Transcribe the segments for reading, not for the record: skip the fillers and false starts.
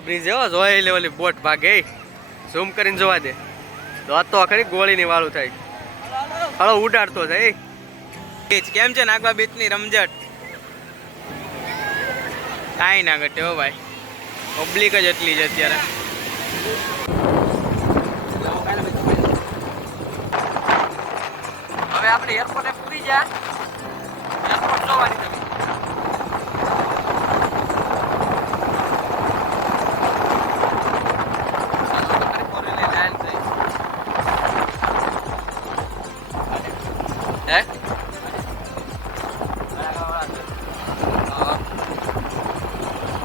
Bridge એવો જોઈ લે ઓલી બોટ ભાગે ઝૂમ કરીને જોવા દે તો આ તો આખરી ગોળીની વાળું થાય હળો ઉડાડતો જાય બીચ કેમ છે નાગવા બીચની રમઝટ કાંઈ ના ઘટે હો ભાઈ પબ્લિક જ એટલી છે અત્યારે હવે આપણે એરપોર્ટે પૂરી જા એરપોર્ટ જોવાની તમે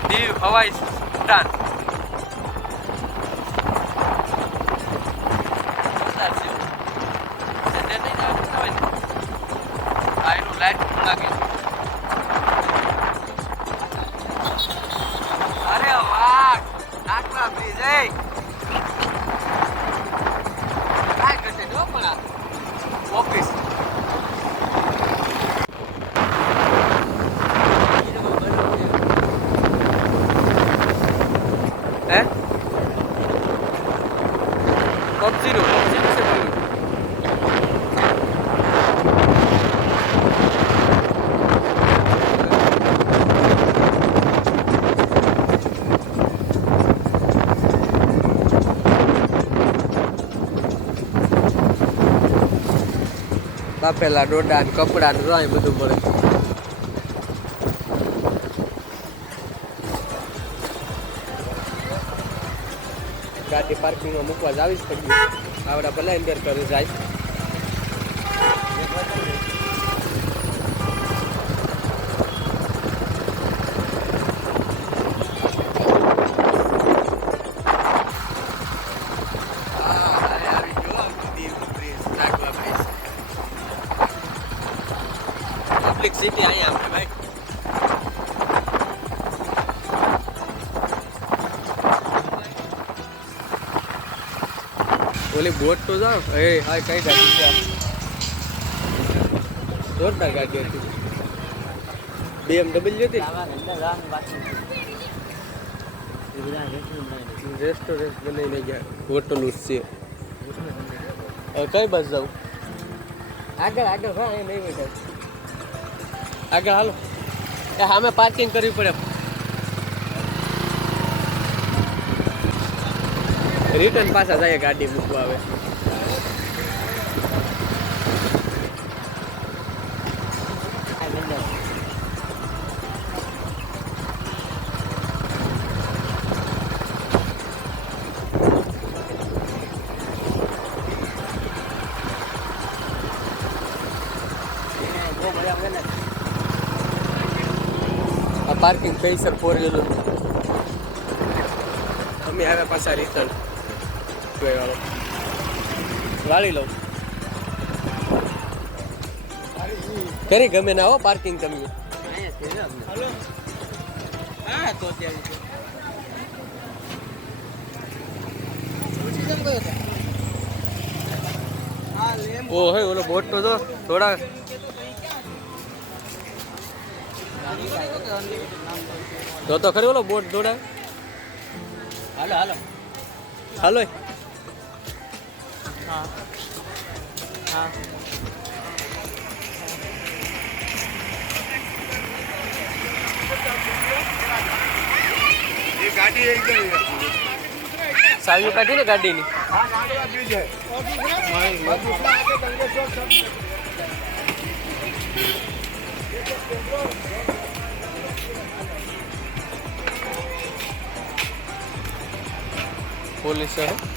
દીવ હવાઈ ઉડાન લાગે અરે વાહ નાગવા બ્રિજ કાંઈ ઘટે જો પણ ઓફિસ પબજી નું છે બોલું બાપેલા ડોડા કપડા ને બધું મળે ગાડી પાર્કિંગમાં મૂકવા જાવી જ પડી આવડા ભલે અંદર કરી જાય પબ્લિક સિટી અહીંયા આપણે ભાઈ ઓલી બોટ તો જાઓ એ હા કઈ ગાડી છે જોરદાર ગાડી હતી BMW હતી રેસ્ટોરન્ટ બનાવીને ગયા હોટલ છે કઈ બસ જાઉં આગળ આગળ હા એ નહીં બેઠા આગળ હાલો એ સામે પાર્કિંગ કરવી પડે રિટર્ન પાછા જાય ગાડી મૂકવા આવે આ પાર્કિંગ પૈસા ફોર લીધું અમે આવ્યા પાછા રિટર્ન વાળો વાળી લઉં કરી ગમે ના હો પાર્કિંગ તમે ઓ હે ઓલો બોટ તો થોડા તો ખરી ઓલો બોટ દોડા હાલો હાલો હાલો हाँ हाँ ये गाड़ी एकदम सावियो काटी ने गाड़ी नहीं हाँ गाड़ी का ब्रिज है पुलिस है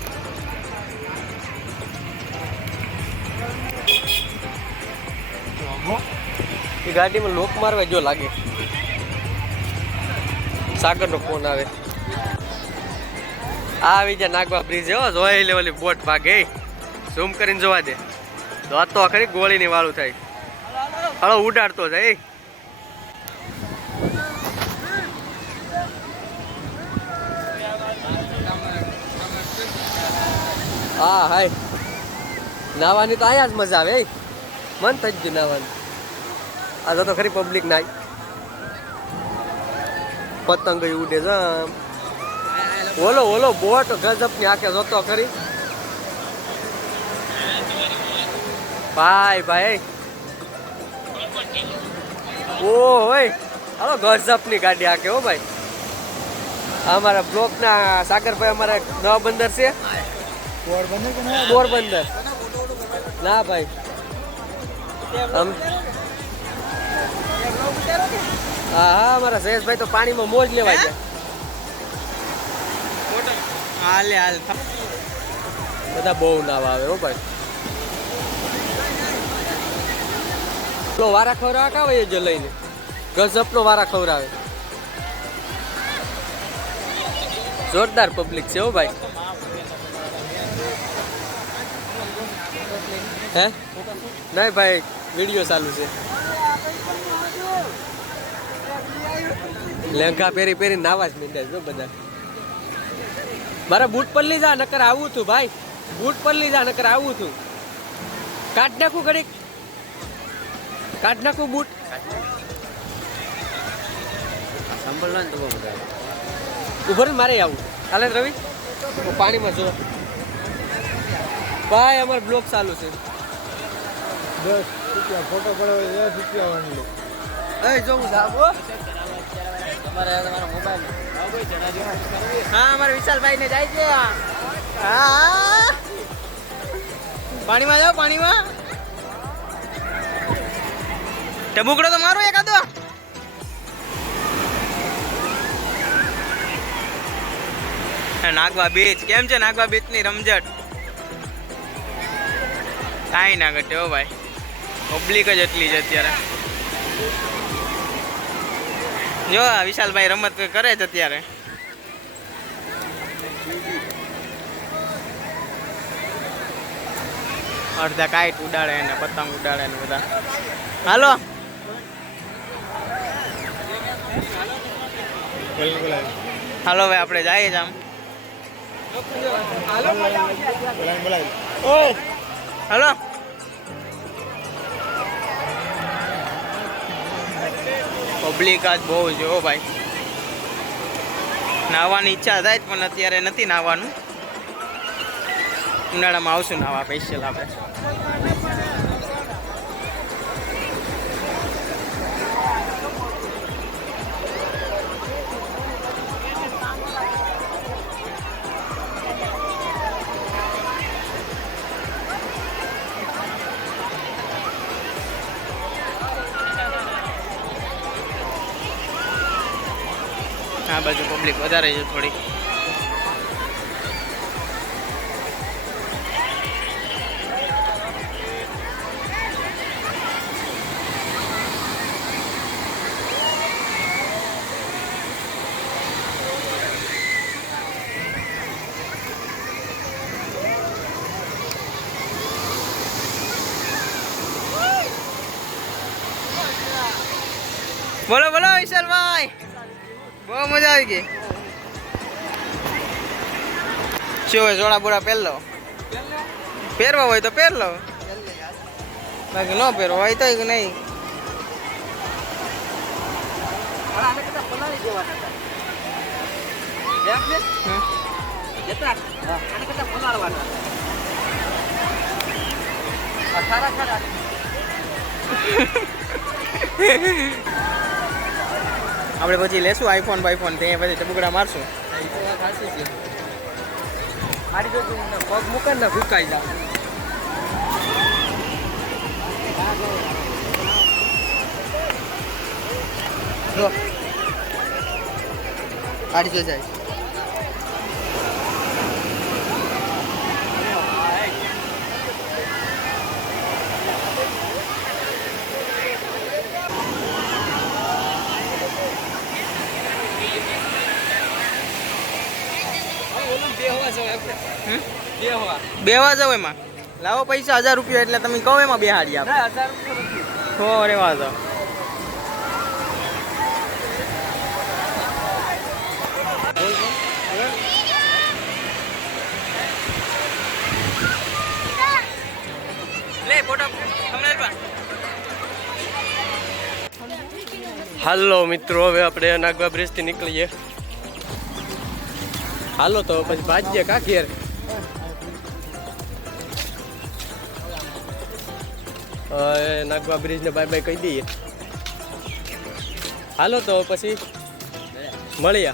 गाड़ी में लोक मारवा जो लागे सागर नो फोन आवे આવી જા નાગવા બ્રિજ હો જોઈ લે ઓલી બોટ ભાગે ઝૂમ કરીને જોવા દે તો આ તો આખરી ગોળીની વાળું થાય હળો ઉડાડતો જાય હા હાય નાવાની તો આયા જ મજા આવે મન થઈ ગયું નાવાનું આ તો ખરી પબ્લિક નાય પતંગ ઉડે છે ઓલો ઓલો બોટ ગજબની આંખે જોતો ખરી ભાઈ ભાઈ ઓ હોય હાલો ગજબની ગાડી આંખે હો ભાઈ અમારા બ્લોકના સાગરભાઈ અમારા નવા બંદર છે પોરબંદર ના ભાઈ હા હા અમારા સહેશભાઈ તો પાણીમાં મોજ લેવા જાય હાલે હાલ બધા બહુ નાવા આવે હો ભાઈ લો વારા ખવડાવા કાવે જો લઈને ગજબનો વારા ખવડાવે જોરદાર પબ્લિક છે હો ભાઈ હે નહીં ભાઈ વિડીયો ચાલુ છે લેંઘા પહેરી પહેરી નાવા જ મીંડાય જો બધા મારા બૂટ પર લઈ જા નકર આવું છું ભાઈ બૂટ પર લઈ જા નકર આવું છું કાઢ નાખું ઘડીક કાઢ નાખું બૂટ સાંભળવા ને તો બહુ બધા ઉભર મારે આવું હાલે રવિ પાણીમાં જો ભાઈ અમારો બ્લોક ચાલુ છે 10 રૂપિયા ફોટો પડ્યો 10 રૂપિયા વાળો એ જો હું જાબો તમારો મોબાઈલ હા અમારા વિશાલભાઈ ને જાય છે હા પાણીમાં જાઓ પાણીમાં ટબુકડો તો મારો એકાદો નાગવા બીચ કેમ છે નાગવા બીચ ની રમઝટ કાંઈ ના ઘટે હો ભાઈ પબ્લિક જ એટલી છે અત્યારે જો વિશાલભાઈ રમત કરે છે અત્યારે અડધા કાઈટ ઉડાડે ને પતંગ ઉડાડે ને બધા હાલો હાલો ભાઈ આપણે જઈએ જ આમ હાલો પબ્લિક આજ બહુ જો ભાઈ નાહવાની ઈચ્છા થાય પણ અત્યારે નથી નાહવાનું ઉનાળામાં આવશું નાહવા સ્પેશિયલ આપણે આ બાજુ પબ્લિક વધારે છે થોડી બોલો બોલો વિશાલભાઈ બહુ મજા આવી ગઈ શું હોય જોડા બોડા પહેર લો પહેરવા હોય તો પહેર લો બાકી ન પહેરવા હોય તો નહીં આપણે પછી લેશું આઈફોન બાઈફોન ત્યાં પછી ટબુકડા મારશું પગ મૂકે ને ભૂકાઈ જાવ કાઢી જાય બેવા જાવ એમાં લાવો પૈસા 1000 રૂપિયા એટલે તમે કહો એમાં બેહાડી આપ 1000 રૂપિયા હો અરે વાહ જાવ લે ફોટો હાલો મિત્રો હવે આપણે નાગવા બ્રિજ થી નીકળીએ હાલો તો પછી ભાજ્ય કા ઘેર. નાગવા બ્રિજ ને બાય બાય કહી દઈએ. હાલો તો પછી મળીએ.